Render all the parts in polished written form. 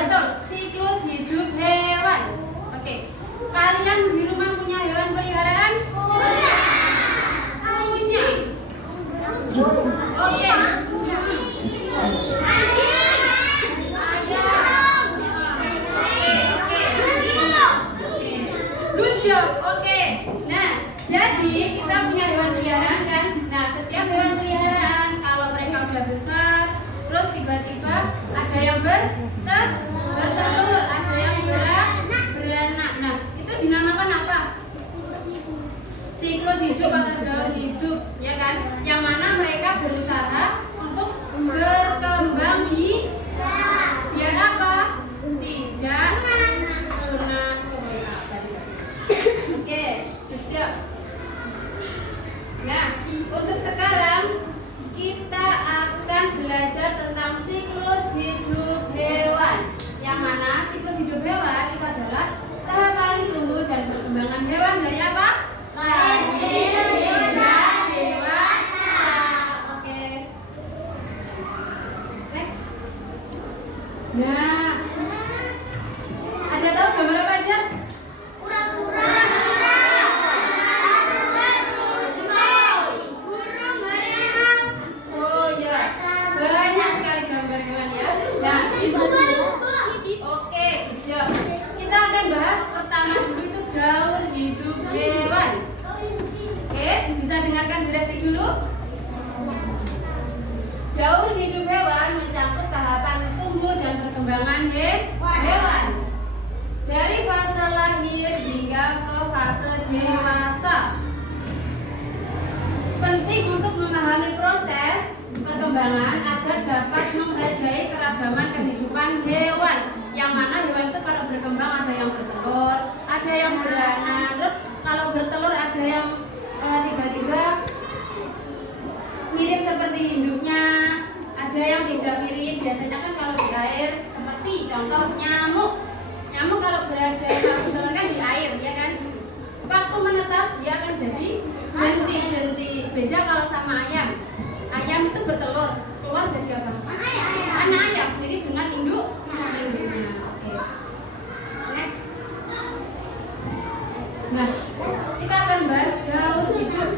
betul, siklus hidup hewan. Oke. Kalian di rumah punya hewan peliharaan? Punya. Punya. Oke. Oke. Nah, jadi kita punya hewan peliharaan kan? Nah, setiap hewan peliharaan kalau mereka udah besar, terus tiba-tiba ada yang bertelur, ada yang beranak. Nah, itu dinamakan apa? Siklus hidup atau daur hidup, ya kan? Yang mana mereka berusaha untuk berkembang biar apa? Tidak punah. Oke, sejak. Nah, untuk sekarang kita akan belajar tentang siklus hidup hewan. Yang mana siklus hidup hewan itu adalah tahapan tumbuh dan perkembangan hewan dari apa? Lahir hingga dewasa. Oke. Next. Nah, ada tahu gambar apa aja? Daur hidup hewan. Oke, bisa dengarkan durasi dulu. Daur hidup hewan mencakup tahapan tumbuh dan perkembangan hewan dari fase lahir hingga ke fase dewasa. Penting untuk memahami proses perkembangan agar dapat menghargai keragaman kehidupan hewan. Yang mana hewan itu kalau berkembang ada yang bertelur, ada yang beranak. Terus kalau bertelur ada yang tiba-tiba mirip seperti induknya, ada yang tidak mirip. Biasanya kan kalau di air seperti contoh nyamuk. Nyamuk kalau bertelur kan di air, ya kan? Waktu menetas dia akan jadi jentik-jentik. Beda kalau sama ayam. Ayam itu bertelur, keluar jadi apa? Anak ayam, mirip dengan induk. Nah, kita akan bahas daur hidup.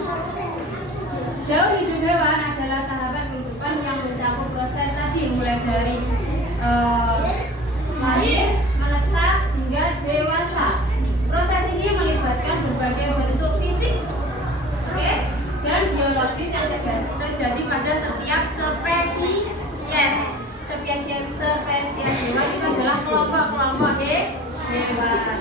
Daur hidup hewan adalah tahapan kehidupan yang mencakup proses tadi mulai dari lahir, menetas hingga dewasa. Proses ini melibatkan berbagai bentuk fisik, dan biologis yang terjadi pada setiap spesies. Spesies hewan itu adalah kelompok-kelompok hewan.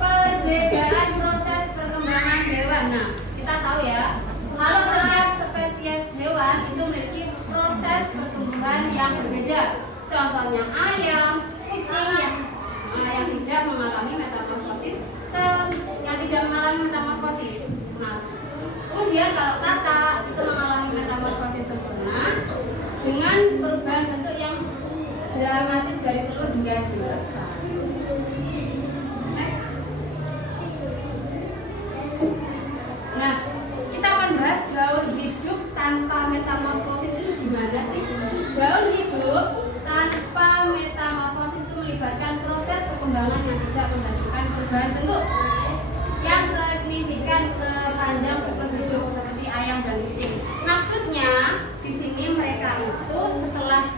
Perbedaan proses perkembangan hewan. Nah, kita tahu ya, kalau setiap spesies hewan itu memiliki proses pertumbuhan yang berbeda. Contohnya ayam, kucing yang tidak mengalami metamorfosis, Nah, kemudian kalau katak itu mengalami metamorfosis sempurna dengan perubahan bentuk yang dramatis dari telur hingga dewasa. Nah, kita akan bahas daur hidup tanpa metamorfosis itu gimana sih? Daur hidup tanpa metamorfosis itu melibatkan proses perkembangan yang tidak menghasilkan perubahan bentuk yang signifikan sepanjang siklus hidup seperti ayam dan kucing. Maksudnya di sini mereka itu setelah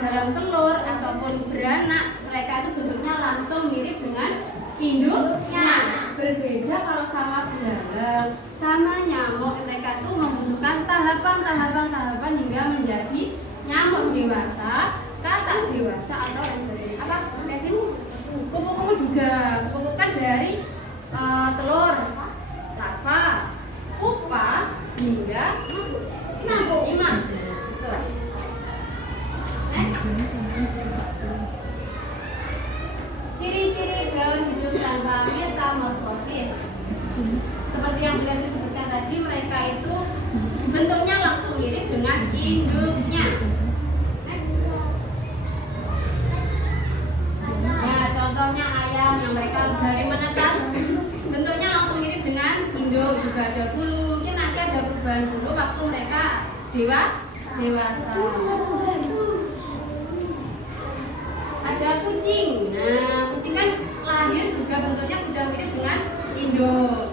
dalam telur ataupun beranak, mereka itu bentuknya langsung mirip dengan induknya. Berbeda kalau sama belalang, sama nyamuk, mereka itu membutuhkan tahapan hingga menjadi nyamuk dewasa, katak dewasa atau lain sebagainya. Apa, Kevin? Kupu-kupu juga. Kupu-kupu kan dari telur, larva, pupa hingga imang. Ciri-ciri daur hidup tanpa metamorfosis. Seperti yang sudah disebutkan tadi, mereka itu bentuknya langsung mirip dengan induknya. Ya, contohnya ayam yang mereka dari menetas bentuknya langsung mirip dengan induk. juga ada bulu. Mungkin nanti ada perubahan bulu waktu mereka dewasa. Ada kucing. Nah, kucing kan lahir juga bentuknya sudah mirip dengan induk.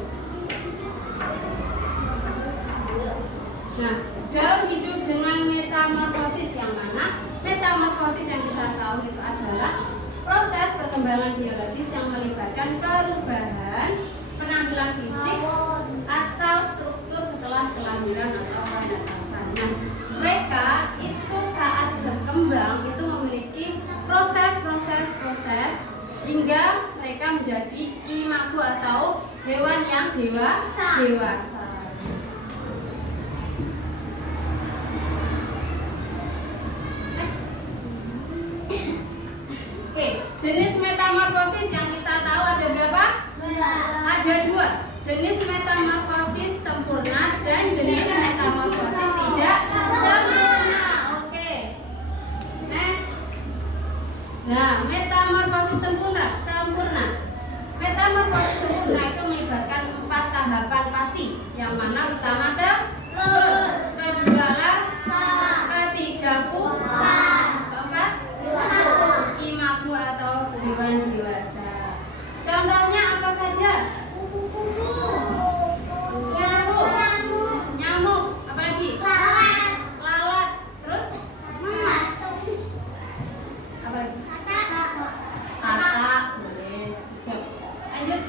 Nah, daun hidup dengan metamorfosis, yang mana metamorfosis yang kita tahu itu adalah proses perkembangan biologis yang melibatkan perubahan penampilan fisik atau struktur setelah kelahiran atau penetasan. Nah, mereka itu saat berkembang itu memiliki proses hingga mereka menjadi imago atau hewan yang dewasa. Oke, jenis metamorfosis yang kita tahu ada berapa? Ada 2. Jenis metamorfosis sempurna dan jenis metamorfosis tidak sempurna. Oke. Next. Nah, metamorfosis sempurna. Metamorfosis sempurna itu melibatkan 4 tahapan pasti, yang mana pertama telur, kedua larva, ketiga pupa, keempat imago atau hewan dewasa. Contohnya apa saja? Kupu-kupu, nyamuk, apa lagi? Lalat, terus apa lagi? Kata, boleh. Lanjut.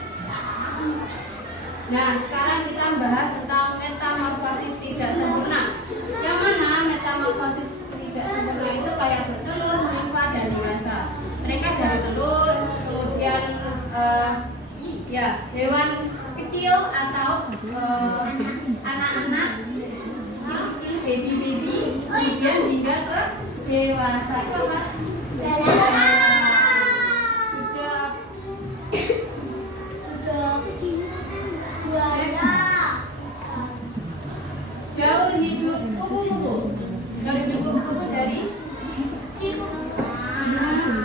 Nah, sekarang kita bahas tentang metamorfosis tidak sempurna. Yang mana metamorfosis tidak sempurna itu kayak bertelur, nimfa, dan dewasa. Mereka dari telur, kemudian hewan kecil atau anak-anak kecil, baby, kemudian hingga ke dewasa. Itu apa? Daur hidup kupu-kupu. Daur hidup kupu-kupu dari situ.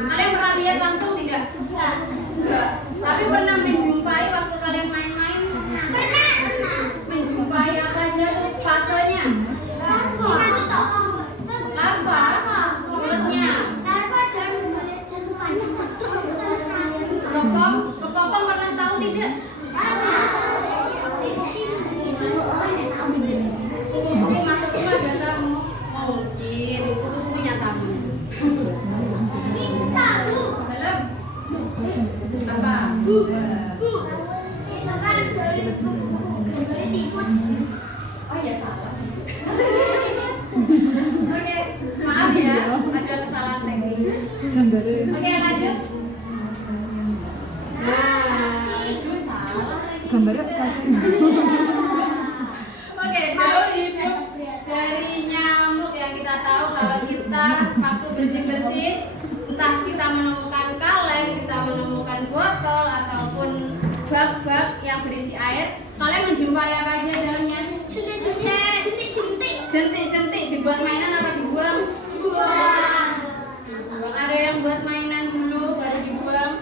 Kalian pernah lihat langsung tidak? Enggak. Tapi pernah menjumpai waktu kalian main-main? Pernah. Menjumpai apa aja tuh fasenya? Larva. Mulutnya. Kepopong pernah tahu tidak? Kupu-kupu masuk rumah ada tamu. Mungkin kupu-kupu punya tamunya. Belum? Apa? Itu kan dari siput. Oh ya, salah. Oke, maaf ya, ada kesalahan teknis. Oke, lanjut. Nah, itu salah lagi. Gambarnya apa? Oke, daur hidup dari nyamuk yang kita tahu kalau kita waktu bersih-bersih, entah kita menemukan kaleng, kita menemukan botol ataupun bak-bak yang berisi air, kalian menjumpai apa aja dalamnya? Jentik-jentik, dibuat mainan apa dibuang? Dibuang. Ada yang buat mainan dulu baru dibuang?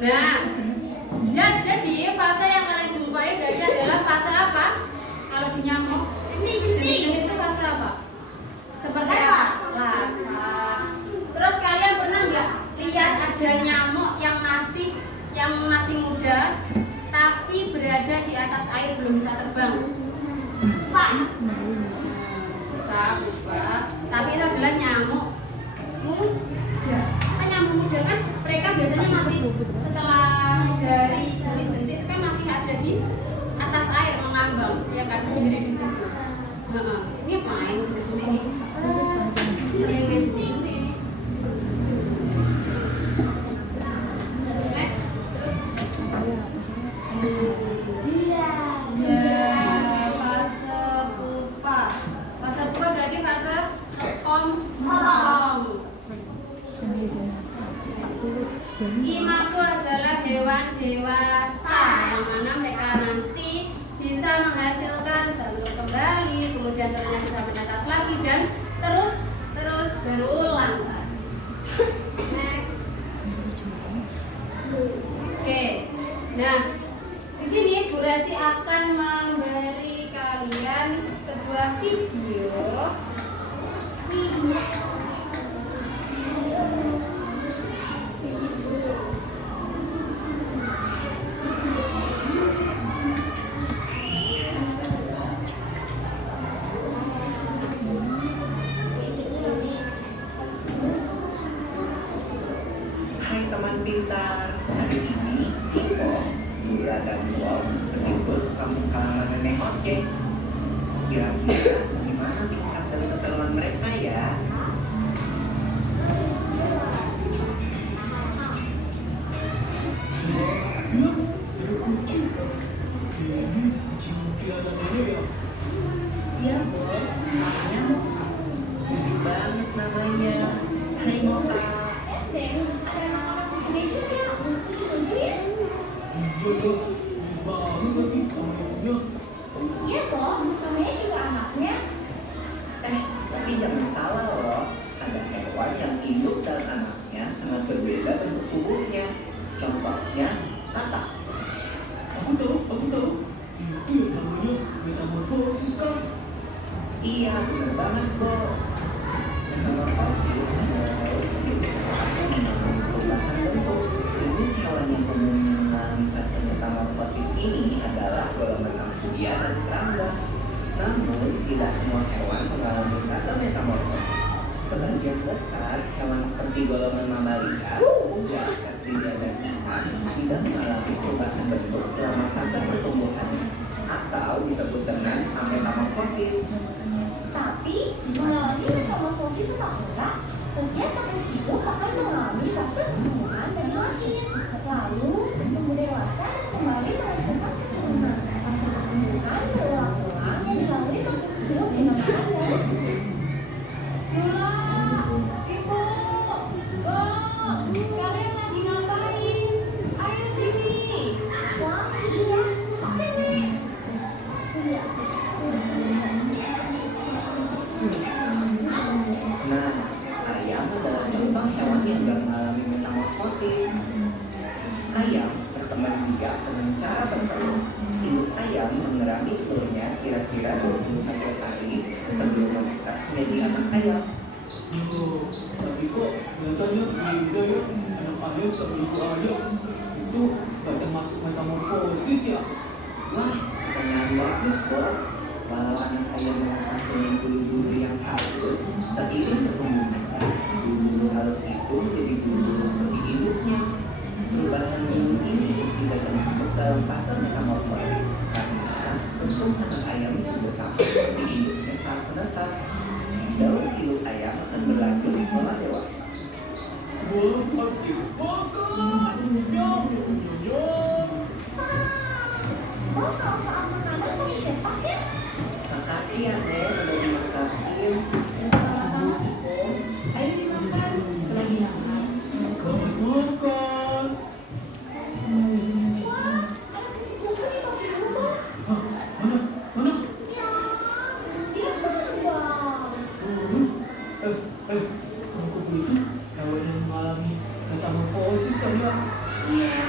Nah, jadi fase yang kalian jumpai berarti adalah fase apa? Kalau di nyamuk, jentik-jentik itu fase apa? Seperti apa? Larva. Terus kalian pernah nggak lihat ada nyamuk yang masih muda tapi berada di atas air belum bisa terbang? Bisa, tapi itu adalah nyamuk muda. Kan nyamuk muda kan mereka biasanya masih setelah dari jentik-jentik itu kan masih ada di atas air mengambang, ya kan, berdiri di situ. Ini main jentik-jentik ini. Sering main jentik-jentik ini. Fase pupa. Fase pupa berarti fase kepong. Imago adalah hewan dewasa yang mana mereka nanti bisa menghasilkan telur kembali, kemudian telurnya bisa menetas lagi dan terus berulang. Next. Oke. Nah, Di sini Bu Resti akan memberi kalian sebuah video. Hai teman pintar, hari ini Iko, Dula, dan Bob berlibur ke kampung halaman nenek ojek. Kira-kira gimana tingkat dan keseruan mereka ya? Iya, Bob. Namanya Moka. Lucu banget namanya. Hai Moka. Neng, ada anak-anak kucingnya juga. Lucu-lucu ya. Iya toh, namanya juga anaknya. Tapi jangan salah loh. Ada hewan yang induk dan anaknya sangat berbeda bentuk tubuhnya. Contohnya, katak. Aku tahu. Itu yang namanya metamorfosis kan? Iya, benar banget, Bo. Metamorfosis adalah hidup yang mengalami perubahan bentuk. Jenis hewan yang umumnya mengalami fase metamorfosis ini adalah golongan amfibia dan serangga. Namun, tidak semua hewan mengalami fase metamorfosis. Sebagian besar hewan seperti golongan mamalia, unggas, reptilia, dan ikan tidak mengalami perubahan bentuk selama fase pertumbuhan atau disebut dengan ametamorfosis. Tapi, mengalami metamorfosis itu tak berat. Setiap makhluk hidup akan mengalami fase pertumbuhan dan lahir. Lalu, tumbuh dewasa dan kembali merasakan keturunan. Fase pertumbuhan berulang-ulang yang dilalui makhluk hidup di mana ada. Dula, Ibu, Bo, kalian lagi ngapain? Ayo sini. Wah, iya. Oke, Nek. Iya. Nah, ayam adalah contoh hewan yang tidak mengalami metamorfosis. Ayam berkembang biak dengan cara bertelur. Induk ayam mengerami telurnya kira-kira 21 hari sebelum menetas menjadi anak ayam. Oh, tapi kok kelihatannya beda ya? Anak ayam sama ibu ayam itu gak termasuk metamorfosis ya? Wah, pertanyaan bagus, Bob. Walau anak ayam menetas dengan bulu-bulu yang halus, seiring pertumbuhannya, bulu-bulu halus itu jadi bulu-bulu seperti induknya. Perubahan bulu ini tidak termasuk dalam fase metamorfosis karena bentuk anak ayam sudah sama seperti induknya saat menetas. Daun induk ayam akan berlanjut pola dewasa. Wah, asik makan! Nyam, nyam, nyam. Oh, kalau soal makanan kok sepak ya? Makasih ya, Nek, udah dimasakin. Sama-sama, Ibu. Ayo dimakan. Selagi hangat. Selamat makan! Wah, ada kupu-kupu di kaki rumah. Hah, mana? Ya, dia terbang. Kupu itu hewan yang mengalami metamorfosis kan ya? Iya,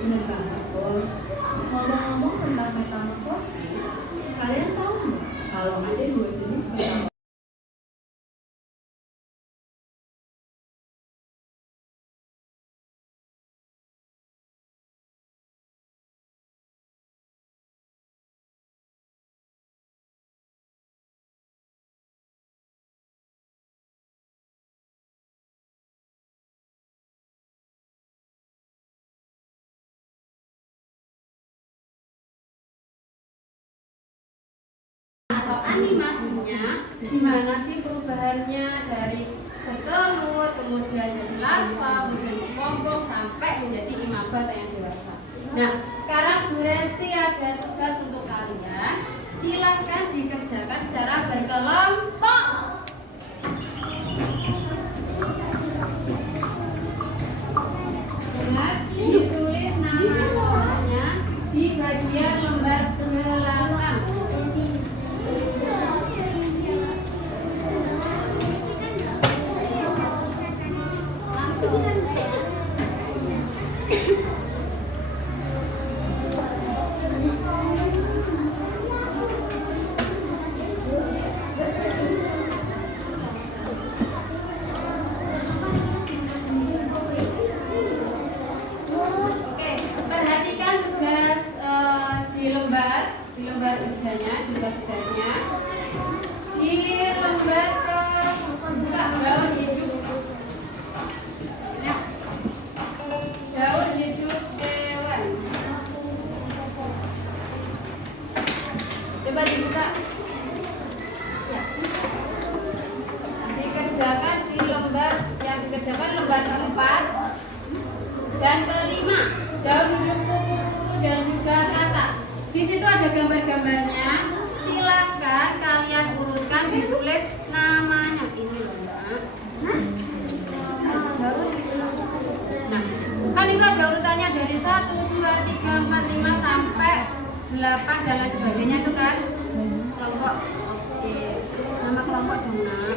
benar banget, Bob. Ngomong-ngomong tentang metamorfosis, kalian tahu nggak kalau ada dua jenis metamorfosis? Atau animasinya gimana sih perubahannya dari bertelur kemudian jadi larva kemudian kepompong sampai menjadi imago atau yang dewasa. Nah, sekarang Bu Resti ada tugas untuk kalian, silahkan dikerjakan secara berkelompok. Ingat, ditulis nama kelompoknya di bagian lembar belakang. di lembar kerjanya, di lembar ke buka gaun hidup. Gaun hidup hewan. Coba dibuka. Ya. Dikerjakan di lembar yang dikerjakan lembar keempat dan kelima. Gaun hidup kupu-kupu dan juga kata. Di situ ada gambar-gambarnya. Silakan kalian urutkan, ditulis namanya. Ini loh Mbak. Nah, kan itu ada urutannya dari 1, 2, 3, 4, 5 sampai 8 dan lain sebagainya itu kan. Kelompok. Oke. Nama kelompok dong Nak.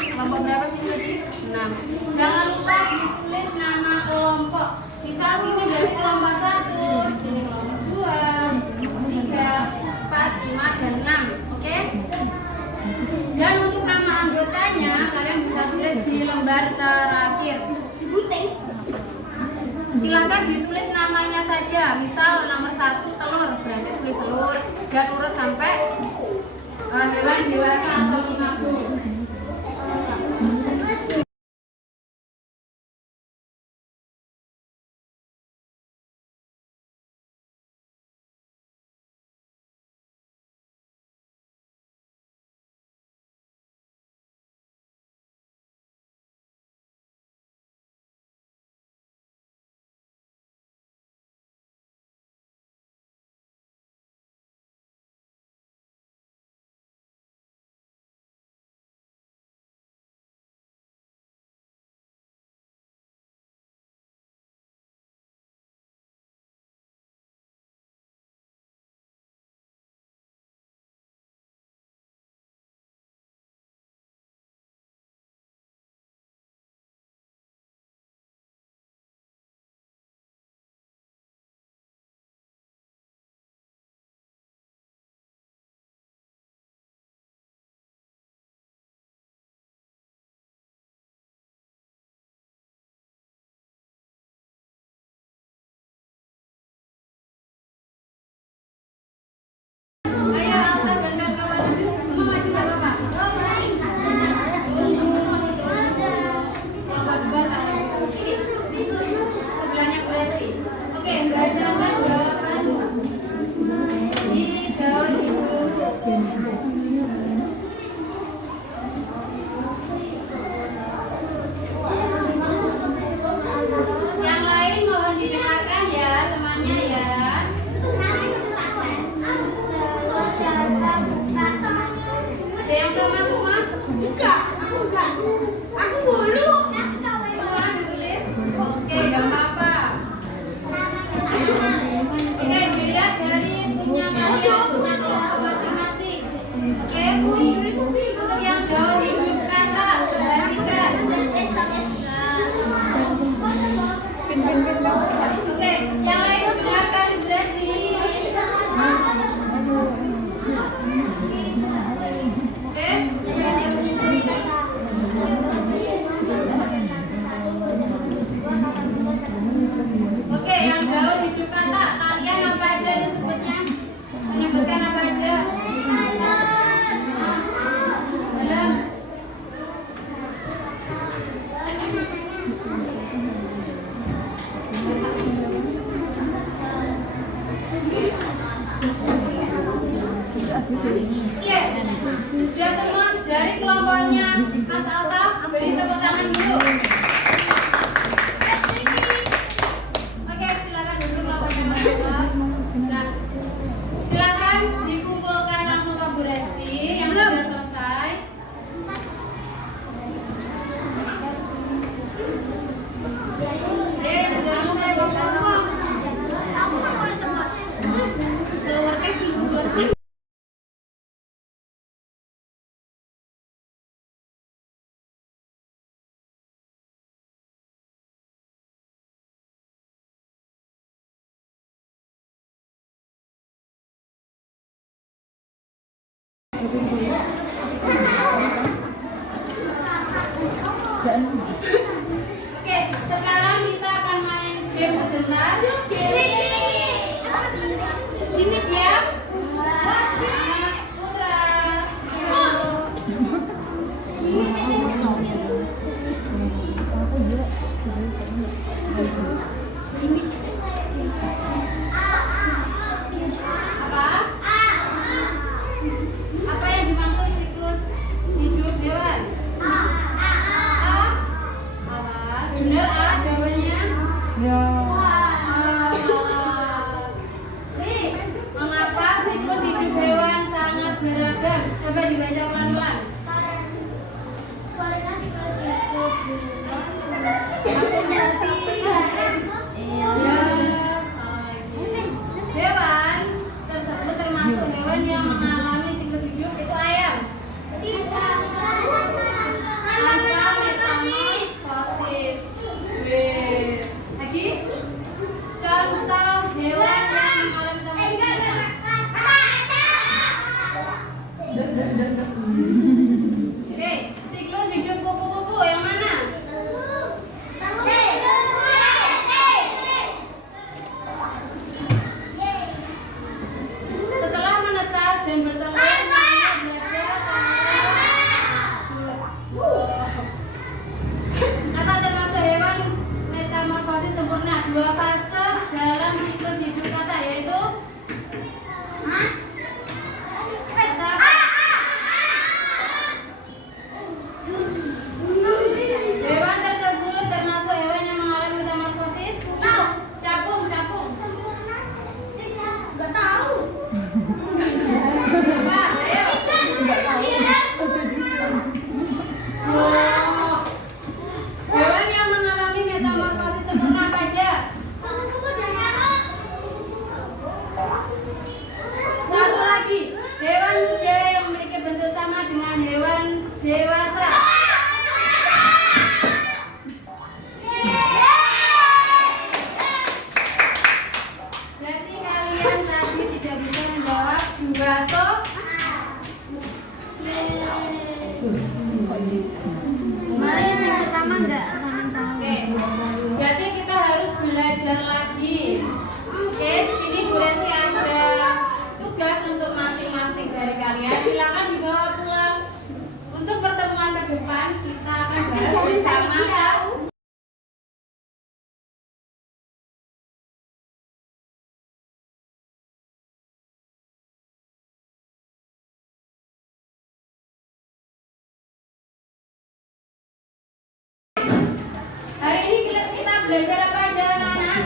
Kelompok berapa sih tadi? 6. Jangan lupa ditulis nama kelompok. Misal sini dari kelompok 1, sini kelompok 2, 3, 4, 5 dan 6. Oke? Dan untuk nama anggotanya kalian bisa tulis di lembar terakhir. Silakan ditulis namanya saja. Misal nomor 1 telur, berarti tulis telur dan urut sampai hewan dewasa atau inaktif. Ayo Alta dan kawan-kawan maju, semua maju gak apa-apa. Tunggu. Kelompok 2 kalian ini sebelahnya Bu Resti. Oke, bacakan jawabanmu. Di gaun hidup kupu-kupu. Yang lain mohon didengarkan ya temannya ya. Ada yang sama semua? Enggak, aku enggak. Aku dulu. Semua ditulis? Oke, enggak apa-apa. Oke, dilihat dari punya kalian, punya kelompok masing-masing. Oke, untuk yang gaun hidup kata, perhatikan. Oke, yang lain dengarkan durasi. Oke. Oke, yang gaun hidup kata, kalian apa aja disebutnya? Menyebutkan apa aja? Belum. Iya, sudah semua dari kelompoknya Mas Alta, beri tepuk tangan dulu. Oke, silakan duduk kelompoknya Mas Alta. Nah, silakan dikumpulkan langsung ke Bu Resti yang sudah selesai. Sudah selesai kelompok. Aku kan boleh cepat. Keluar kaki, keluar kaki. Oke, sekarang kita akan main game sebentar. Siap? Baso. Kemarin yang pertama enggak sama-sama. Oke, berarti kita harus belajar lagi. Oke, di sini Bu Resi ada tugas untuk masing-masing dari kalian. Silakan dibawa pulang. Untuk pertemuan ke depan kita akan bahas bersama. Hari ini kita belajar apa aja anak-anak?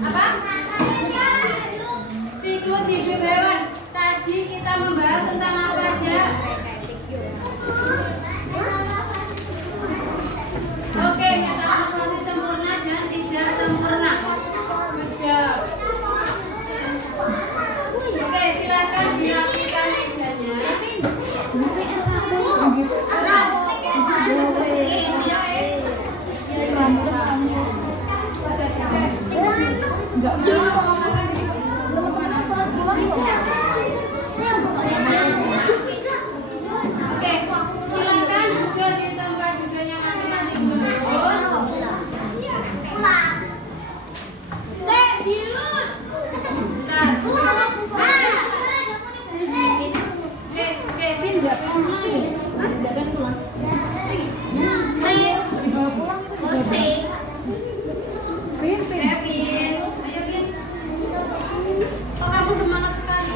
Apa? Siklus hidup hewan. Tadi kita membahas tentang apa aja? Oke, metamorfosis sempurna dan tidak sempurna. Good job. Oke, silakan dirapikan mejanya. Oke, silakan duduk di tempat duduknya masing-masing dulu. Nah, Kevin, ayo Vin. Kok kamu semangat sekali?